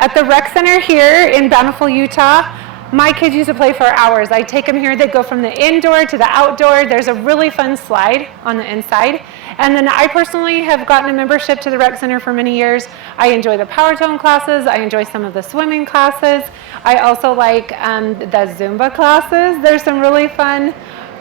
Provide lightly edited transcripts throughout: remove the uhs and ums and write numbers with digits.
At the rec center here in Bountiful, Utah, my kids used to play for hours. I take them here, they go from the indoor to the outdoor. There's a really fun slide on the inside. And then I personally have gotten a membership to the rec center for many years. I enjoy the power tone classes. I enjoy some of the swimming classes. I also like the Zumba classes. There's some really fun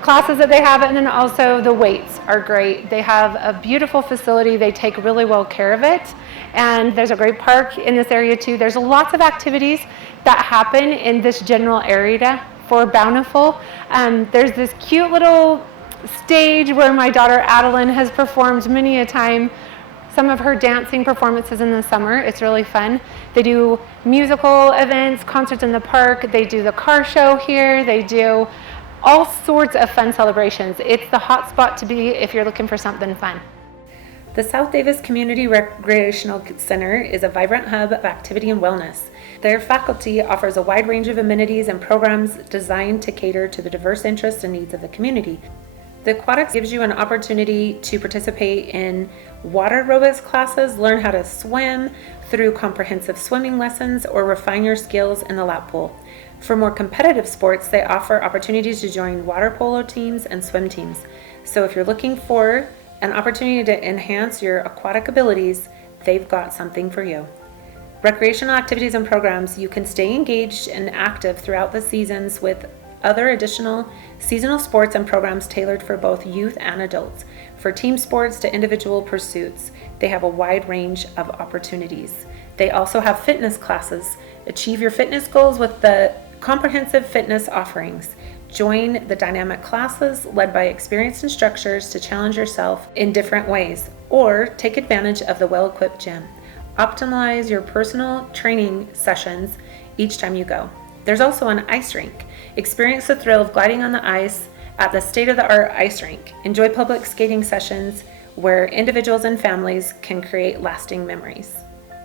classes that they have, and then also the weights are great. They have a beautiful facility. They take really well care of it, and there's a great park in this area too. There's lots of activities that happen in this general area for Bountiful. There's this cute little stage where my daughter Adeline has performed many a time some of her dancing performances in the summer. It's really fun. They do musical events, concerts in the park. They do the car show here. They do all sorts of fun celebrations. It's the hot spot to be if you're looking for something fun. The South Davis Community Recreational Center is a vibrant hub of activity and wellness. Their faculty offers a wide range of amenities and programs designed to cater to the diverse interests and needs of the community. The aquatics gives you an opportunity to participate in water aerobics classes, learn how to swim through comprehensive swimming lessons, or refine your skills in the lap pool. For more competitive sports, they offer opportunities to join water polo teams and swim teams. So if you're looking for an opportunity to enhance your aquatic abilities, they've got something for you. Recreational activities and programs, you can stay engaged and active throughout the seasons with other additional seasonal sports and programs tailored for both youth and adults. For team sports to individual pursuits, they have a wide range of opportunities. They also have fitness classes. Achieve your fitness goals with the comprehensive fitness offerings. Join the dynamic classes led by experienced instructors to challenge yourself in different ways, or take advantage of the well-equipped gym. Optimize your personal training sessions each time you go. There's also an ice rink. Experience the thrill of gliding on the ice at the state-of-the-art ice rink. Enjoy public skating sessions where individuals and families can create lasting memories.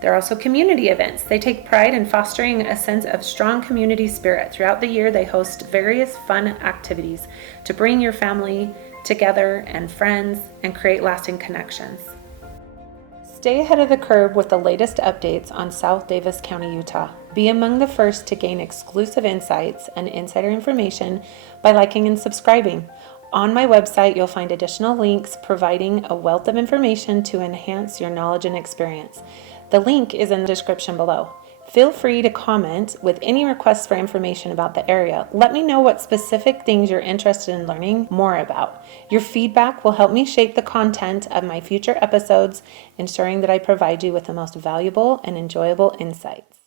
There are also community events. They take pride in fostering a sense of strong community spirit. Throughout the year, they host various fun activities to bring your family together and friends and create lasting connections. Stay ahead of the curve with the latest updates on South Davis County, Utah. Be among the first to gain exclusive insights and insider information by liking and subscribing. On my website, you'll find additional links providing a wealth of information to enhance your knowledge and experience. The link is in the description below. Feel free to comment with any requests for information about the area. Let me know what specific things you're interested in learning more about. Your feedback will help me shape the content of my future episodes, ensuring that I provide you with the most valuable and enjoyable insights.